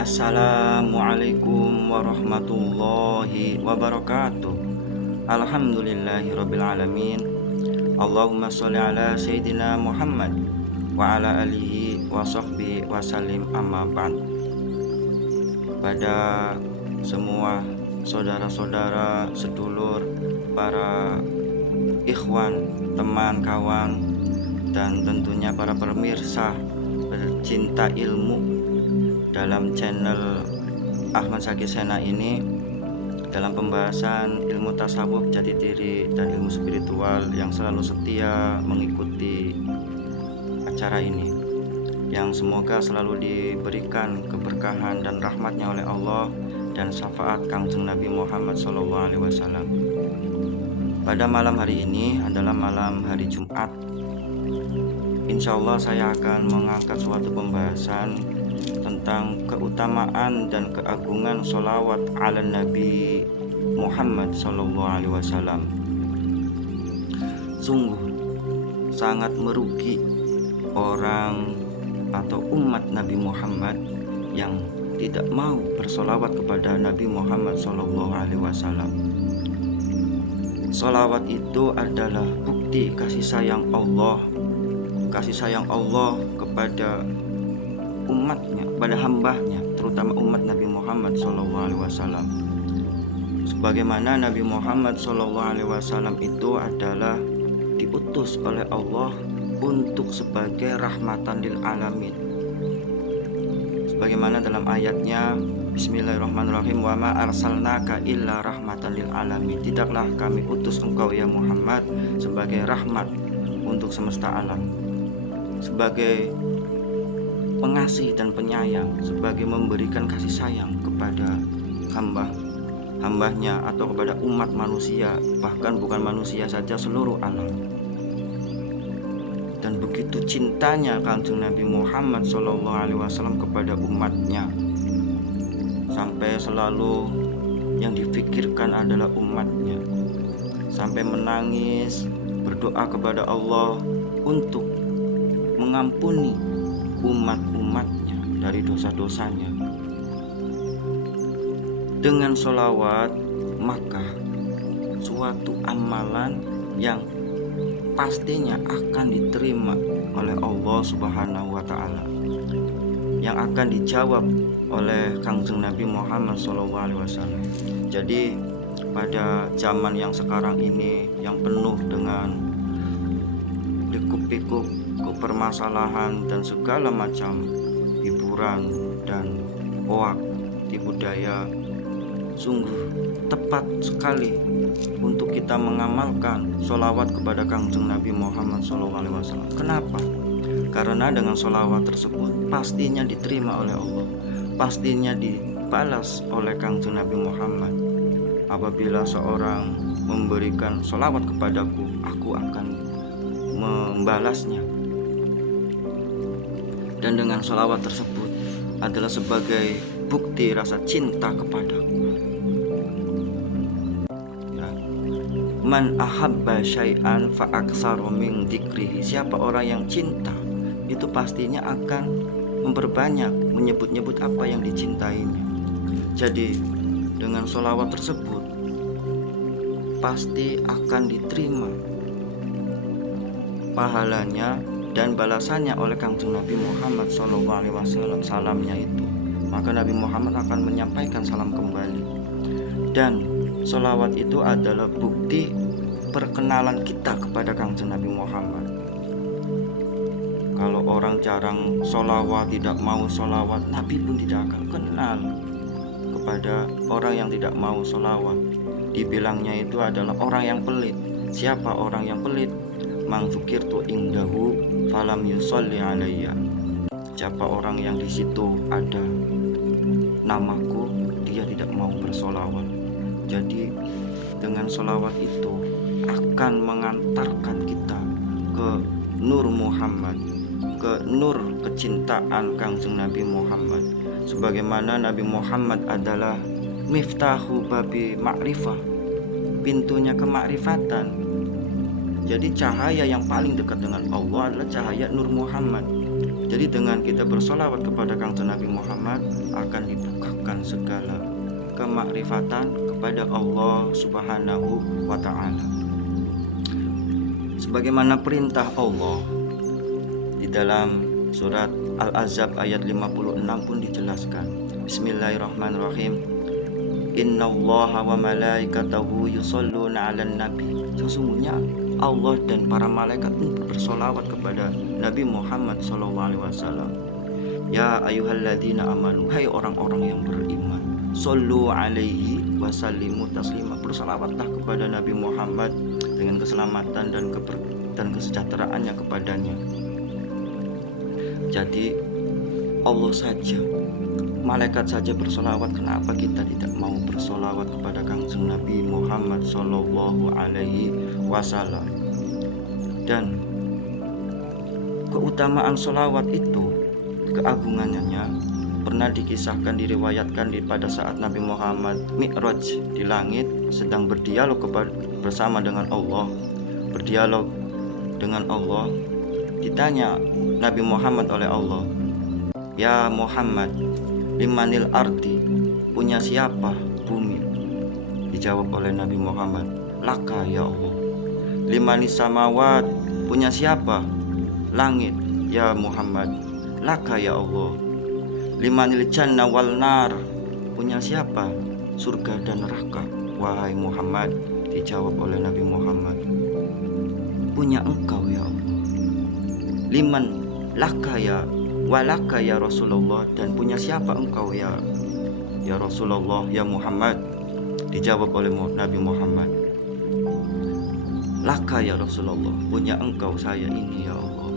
Assalamualaikum warahmatullahi wabarakatuh. Alhamdulillahirabbil alamin. Allahumma sholli ala sayyidina Muhammad wa ala alihi wa sahbihi wa sallim, amma ba'd. Pada semua saudara-saudara, sedulur, para ikhwan, teman, kawan, dan tentunya para pemirsa pecinta ilmu dalam channel Ahmad Zaki Sena ini, dalam pembahasan ilmu tasawuf, jati diri, dan ilmu spiritual, yang selalu setia mengikuti acara ini, yang semoga selalu diberikan keberkahan dan rahmatnya oleh Allah dan syafaat Kangjeng Nabi Muhammad SAW. Pada malam hari ini adalah malam hari Jumat. Insya Allah saya akan mengangkat suatu pembahasan tentang keutamaan dan keagungan sholawat ala Nabi Muhammad SAW. Sungguh sangat merugi orang atau umat Nabi Muhammad yang tidak mau bersolawat kepada Nabi Muhammad SAW. Sholawat itu adalah bukti kasih sayang Allah kepada umatnya, pada hambanya, terutama umat Nabi Muhammad SAW. Sebagaimana Nabi Muhammad SAW itu adalah diutus oleh Allah untuk sebagai rahmatan lil alamin. Sebagaimana dalam ayatnya, Bismillahirrahmanirrahim, wa ma arsalnaka illa rahmatan lil alamin. Tidaklah kami utus engkau ya Muhammad sebagai rahmat untuk semesta alam, sebagai pengasih dan penyayang, sebagai memberikan kasih sayang kepada hambanya atau kepada umat manusia, bahkan bukan manusia saja, seluruh alam. Dan begitu cintanya Kanjeng Nabi Muhammad SAW kepada umatnya, sampai selalu yang difikirkan adalah umatnya, sampai menangis berdoa kepada Allah untuk mengampuni umat-umatnya dari dosa-dosanya. Dengan sholawat, maka suatu amalan yang pastinya akan diterima oleh Allah Subhanahu wa Ta'ala, yang akan dijawab oleh Kangjeng Nabi Muhammad SAW. Jadi pada zaman yang sekarang ini, yang penuh dengan pikuk permasalahan dan segala macam hiburan dan hoak tipu daya, sungguh tepat sekali untuk kita mengamalkan sholawat kepada Kangjeng Nabi Muhammad SAW. Kenapa? Karena dengan sholawat tersebut pastinya diterima oleh Allah, pastinya dibalas oleh Kangjeng Nabi Muhammad. Apabila seorang memberikan sholawat kepadaku, aku akan membalasnya. Dan dengan sholawat tersebut adalah sebagai bukti rasa cinta kepadaku. Man ahabba syai'an fa aktsaru min dzikrihi. Siapa orang yang cinta, itu pastinya akan memperbanyak menyebut-nyebut apa yang dicintainya. Jadi dengan sholawat tersebut pasti akan diterima pahalanya dan balasannya oleh Kangjeng Nabi Muhammad SAW, salamnya itu. Maka Nabi Muhammad akan menyampaikan salam kembali. Dan sholawat itu adalah bukti perkenalan kita kepada Kangjeng Nabi Muhammad. Kalau orang jarang sholawat, tidak mau sholawat, Nabi pun tidak akan kenal kepada orang yang tidak mau sholawat. Dibilangnya itu adalah orang yang pelit. Siapa orang yang pelit? Man dzukirtu indahu falam yusolli alayya. Siapa orang yang di situ ada namaku, dia tidak mau bersolawat. Jadi dengan solawat itu akan mengantarkan kita ke nur Muhammad, ke nur kecintaan Kangjeng Nabi Muhammad. Sebagaimana Nabi Muhammad adalah miftahu babi ma'rifah, pintunya kemakrifatan. Jadi cahaya yang paling dekat dengan Allah adalah cahaya Nur Muhammad. Jadi dengan kita bersolawat kepada Kangjeng Nabi Muhammad akan dibukakan segala kemakrifatan kepada Allah Subhanahu wa ta'ala. Sebagaimana perintah Allah di dalam surat Al-Ahzab ayat 56 pun dijelaskan. Bismillahirrahmanirrahim. Innallaha wa malaikatahu yusholluna 'alan nabi. Sesungguhnya Allah dan para malaikat bersolawat kepada Nabi Muhammad SAW. Ya ayyuhalladzina amanu, hai orang-orang yang beriman, shollu alaihi wasallimu taslima. Bersolawatlah kepada Nabi Muhammad dengan keselamatan dan kesejahteraannya kepadanya. Jadi Allah saja, malaikat saja bersolawat, kenapa kita tidak mau bersolawat kepada Kangjeng Nabi Muhammad Sallallahu Alaihi Wasallam? Dan keutamaan solawat itu, keagungannya pernah dikisahkan, diriwayatkan pada saat Nabi Muhammad Mi'raj di langit, sedang berdialog bersama dengan Allah, berdialog dengan Allah. Ditanya Nabi Muhammad oleh Allah, ya Muhammad, limanil ardi, punya siapa bumi? Dijawab oleh Nabi Muhammad, laka ya Allah. Limanis samawat, punya siapa langit? Ya Muhammad, laka ya Allah. Limanil jannah wal nar, punya siapa surga dan neraka? Wahai Muhammad, dijawab oleh Nabi Muhammad, punya engkau ya Allah. Liman laka ya walaka ya Rasulullah, dan punya siapa engkau ya Rasulullah, ya Muhammad? Dijawab oleh Nabi Muhammad, laka ya Rasulullah, punya engkau saya ini ya Allah.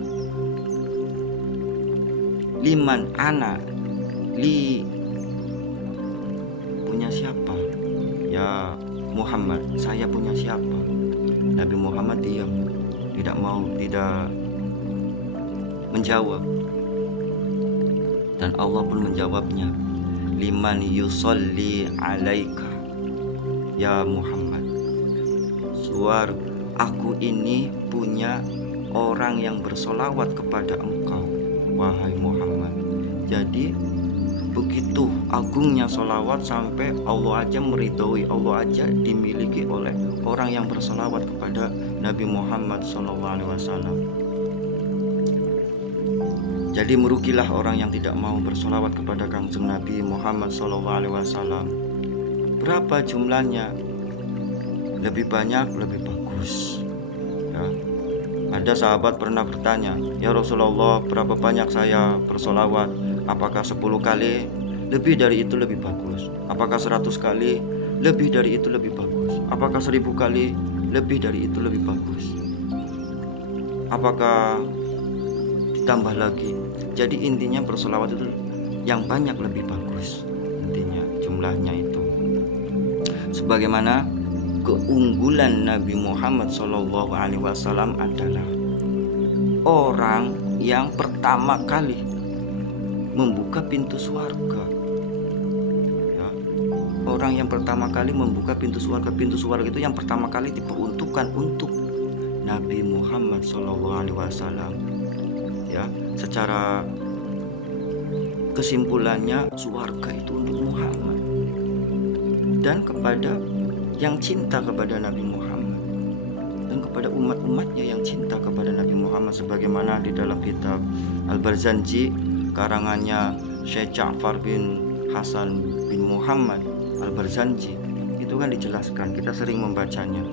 Liman ana li, punya siapa ya Muhammad, saya punya siapa? Nabi Muhammad diam, tidak menjawab. Dan Allah pun menjawabnya, liman yusolli alaika ya Muhammad. Aku ini punya orang yang bersolawat kepada engkau, wahai Muhammad. Jadi begitu agungnya solawat sampai Allah aja meridhoi, Allah aja dimiliki oleh orang yang bersolawat kepada Nabi Muhammad SAW. Jadi merugilah orang yang tidak mau bersolawat kepada Kangjeng Nabi Muhammad SAW. Berapa jumlahnya? Lebih banyak lebih bagus ya. Ada sahabat pernah bertanya, ya Rasulullah, berapa banyak saya bersolawat? Apakah 10 kali? Lebih dari itu lebih bagus. Apakah 100 kali? Lebih dari itu lebih bagus. Apakah 1000 kali? Lebih dari itu lebih bagus. Apakah ditambah lagi? Jadi intinya bersolawat itu yang banyak lebih bagus, intinya jumlahnya itu. Sebagaimana keunggulan Nabi Muhammad SAW adalah orang yang pertama kali membuka pintu surga ya. Orang yang pertama kali membuka pintu surga. Pintu surga itu yang pertama kali diperuntukkan untuk Nabi Muhammad SAW ya. Secara kesimpulannya, surga itu untuk Muhammad dan kepada yang cinta kepada Nabi Muhammad dan kepada umat-umatnya yang cinta kepada Nabi Muhammad, sebagaimana di dalam kitab Al-Barzanji karangannya Syekh Ja'far bin Hasan bin Muhammad Al-Barzanji. Itu kan dijelaskan, kita sering membacanya.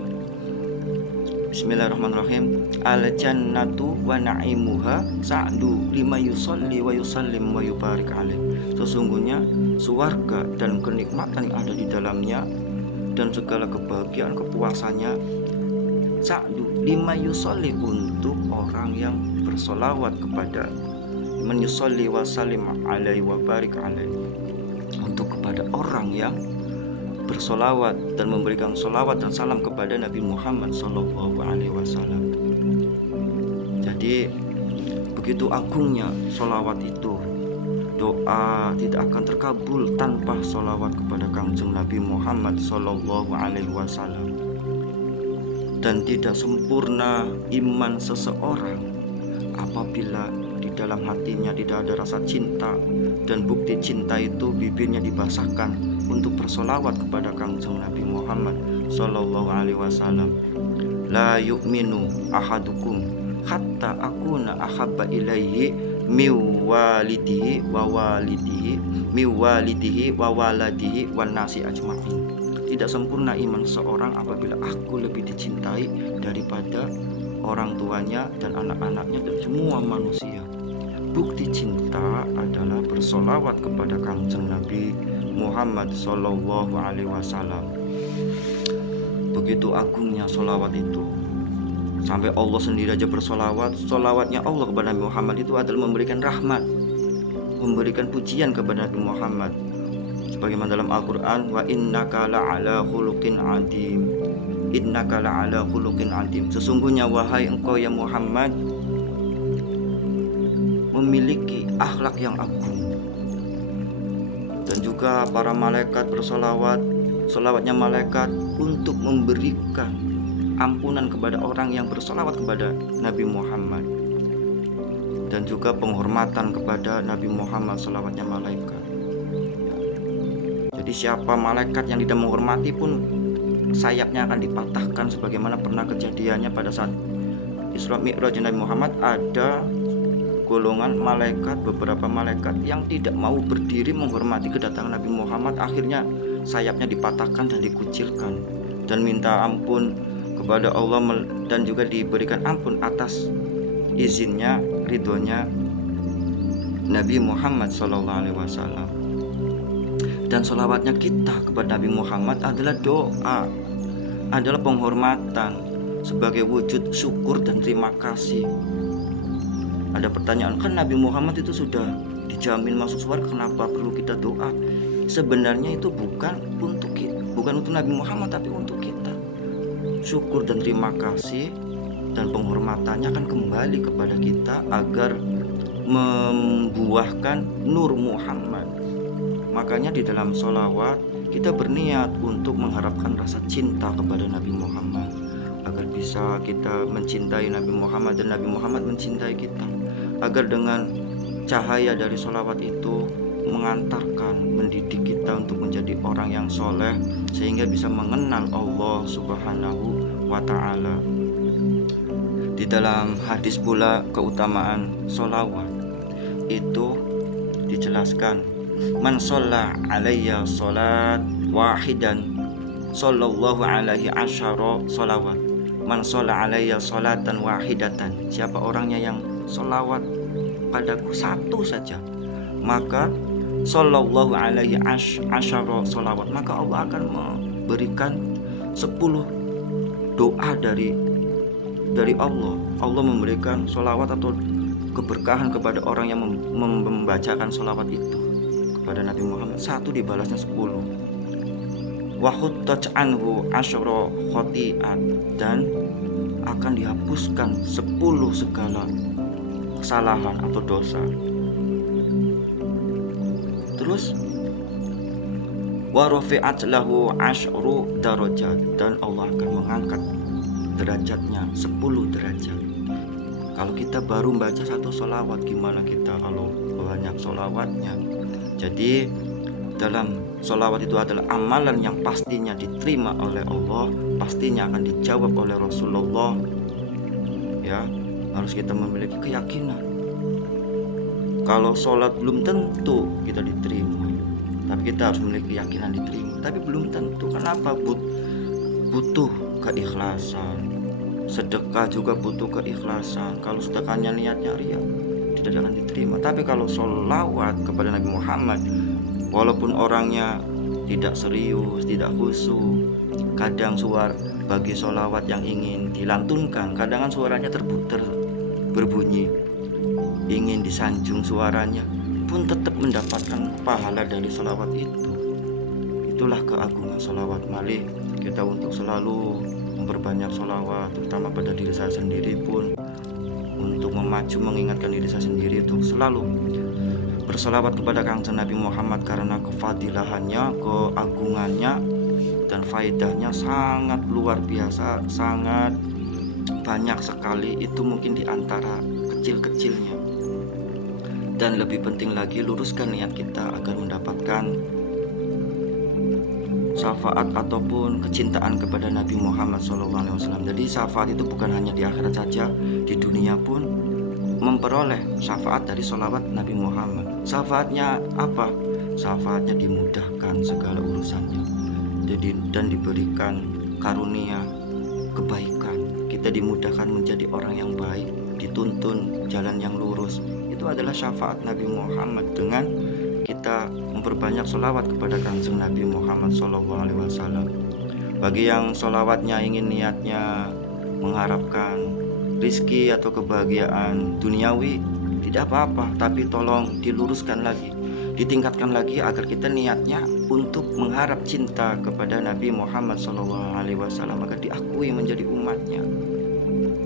Bismillahirrahmanirrahim. Al-jannatu wa na'imuha sa'du lima yusolli wa yusallim wa yubarik alaih. Sesungguhnya surga dan kenikmatan yang ada di dalamnya dan segala kebahagiaan kepuasannya sa'du lima yusolli, untuk orang yang bersolawat kepada man yusolli wa sallim alaihi wa barik alaih, untuk kepada orang yang bersolawat dan memberikan solawat dan salam kepada Nabi Muhammad SAW. Jadi begitu agungnya solawat itu. Doa tidak akan terkabul tanpa solawat kepada Kangjeng Nabi Muhammad SAW. Dan tidak sempurna iman seseorang apabila di dalam hatinya, tidak ada rasa cinta. Dan bukti cinta itu bibirnya dibasahkan untuk bersolawat kepada Kangjeng Nabi Muhammad Sallallahu Alaihi Wasallam. La yu'minu ahadukum hatta akuna ahabba ilaihi miwalidihi wa waladihi wan nasi ajma'in. Tidak sempurna iman seorang apabila aku lebih dicintai daripada orang tuanya dan anak-anaknya dan semua manusia. Bukti cinta adalah bersolawat kepada Kangjeng Nabi Muhammad Sallallahu Alaihi Wasallam. Begitu agungnya solawat itu, sampai Allah sendiri aja bersolawat. Solawatnya Allah kepada Nabi Muhammad itu adalah memberikan rahmat, memberikan pujian kepada Nabi Muhammad. Sebagaimana dalam Al-Quran, wa innaka la'ala khuluqin adim, innaka la'ala khuluqin adim. Sesungguhnya wahai engkau ya Muhammad memiliki akhlak yang agung. Dan juga para malaikat bersolawat. Solawatnya malaikat untuk memberikan ampunan kepada orang yang bersolawat kepada Nabi Muhammad. Dan juga penghormatan kepada Nabi Muhammad, solawatnya malaikat. Jadi siapa malaikat yang tidak menghormati pun sayapnya akan dipatahkan, sebagaimana pernah kejadiannya pada saat Isra Mi'raj Nabi Muhammad. Ada golongan malaikat, beberapa malaikat yang tidak mau berdiri menghormati kedatangan Nabi Muhammad. Akhirnya sayapnya dipatahkan dan dikucilkan, dan minta ampun kepada Allah, dan juga diberikan ampun atas izinnya, ridhonya Nabi Muhammad SAW. Dan sholawatnya kita kepada Nabi Muhammad adalah doa, adalah penghormatan sebagai wujud syukur dan terima kasih. Ada pertanyaan, kan Nabi Muhammad itu sudah dijamin masuk surga, kenapa perlu kita doa? Sebenarnya itu bukan untuk kita, bukan untuk Nabi Muhammad, tapi untuk kita. Syukur dan terima kasih dan penghormatannya akan kembali kepada kita agar membuahkan nur Muhammad. Makanya di dalam sholawat kita berniat untuk mengharapkan rasa cinta kepada Nabi Muhammad, agar bisa kita mencintai Nabi Muhammad dan Nabi Muhammad mencintai kita, agar dengan cahaya dari sholawat itu mengantarkan, mendidik kita untuk menjadi orang yang soleh, sehingga bisa mengenal Allah Subhanahu wa Ta'ala. Di dalam hadis pula keutamaan sholawat itu dijelaskan, man sholla alayya sholat wahidan sallallahu alaihi asyara sholawat, man sholla alayya sholatan wahidatan. Siapa orangnya yang sholawat padaku satu saja, maka sallallahu alaihi asyara sholawat, maka Allah akan memberikan 10 doa dari Allah. Allah memberikan sholawat atau keberkahan kepada orang yang membacakan sholawat itu kepada Nabi Muhammad. Satu dibalasnya 10. Wa khuttat anhu asyara khoti'at, dan akan dihapuskan 10 segala kesalahan atau dosa. Terus wa rafi'at lahu asyru darajat, dan Allah akan mengangkat derajatnya 10 derajat. Kalau kita baru membaca satu sholawat, gimana kita kalau banyak sholawatnya? Jadi dalam sholawat itu adalah amalan yang pastinya diterima oleh Allah, pastinya akan dijawab oleh Rasulullah. Ya, harus kita memiliki keyakinan. Kalau sholat belum tentu kita diterima, tapi kita harus memiliki keyakinan diterima. Tapi belum tentu. Kenapa? Butuh keikhlasan. Sedekah juga butuh keikhlasan. Kalau sedekahnya niatnya riya, tidak akan diterima. Tapi kalau sholawat kepada Nabi Muhammad, walaupun orangnya tidak serius, tidak khusyuk, kadang suara bagi sholawat yang ingin dilantunkan, kadang suaranya terputar berbunyi, ingin disanjung suaranya, pun tetap mendapatkan pahala dari sholawat itu. Itulah keagungan sholawat. Mari kita untuk selalu memperbanyak sholawat, terutama pada diri saya sendiri pun, untuk memacu mengingatkan diri saya sendiri itu selalu bersolawat kepada Kangjeng Nabi Muhammad, karena kefadilahannya, keagungannya dan faedahnya sangat luar biasa, sangat banyak sekali. Itu mungkin di antara kecil-kecilnya. Dan lebih penting lagi, luruskan niat kita agar mendapatkan syafaat ataupun kecintaan kepada Nabi Muhammad SAW. Jadi syafaat itu bukan hanya di akhirat saja, di dunia pun memperoleh syafaat dari sholawat Nabi Muhammad. Syafaatnya apa? Syafaatnya dimudahkan segala urusannya, dan diberikan karunia kebaikan. Kita dimudahkan menjadi orang yang baik, dituntun jalan yang lurus. Itu adalah syafaat Nabi Muhammad dengan kita memperbanyak sholawat kepada Kanjeng Nabi Muhammad SAW. Bagi yang sholawatnya ingin niatnya mengharapkan rizki atau kebahagiaan duniawi, tidak apa-apa, tapi tolong diluruskan lagi, ditingkatkan lagi agar kita niatnya untuk mengharap cinta kepada Nabi Muhammad SAW agar diakui menjadi umatnya.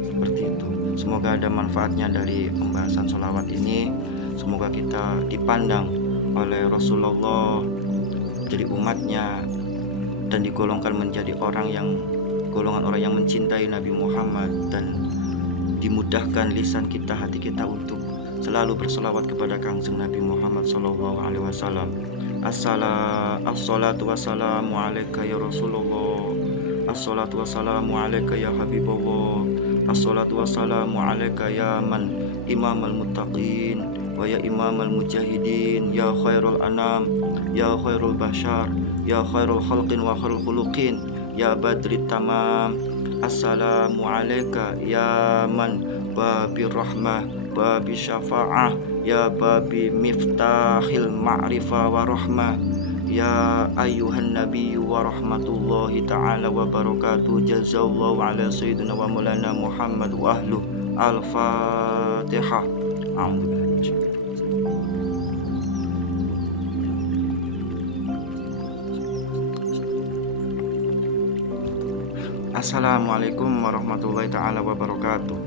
Seperti itu. Semoga ada manfaatnya dari pembahasan sholawat ini. Semoga kita dipandang oleh Rasulullah jadi umatnya dan digolongkan menjadi golongan orang yang mencintai Nabi Muhammad, dan dimudahkan lisan kita, hati kita untuk selalu berselawat kepada Kanjeng Nabi Muhammad SAW. Assalatu wassalamu alaika ya Rasulullah. Assalatu wassalamu alaika ya Habibullah. Assalatu wassalamu alaika ya man imamal muttaqin wa ya imamal mujahidin, ya khairul anam, ya khairul bashar, ya khairul khalqin wa khairul khuluqin, ya badrit tamam. Assalamu alaika ya man babir rahmah, babi syafa'ah, ya babi miftahil ma'rifah wa rahmah, ya ayuhan nabiyyu wa rahmatullahi ta'ala wa barakatuh. Jazallahu ala sayyidina wa maulana Muhammad wa ahlu. Al-Fatihah. Assalamualaikum warahmatullahi ta'ala wabarakatuh.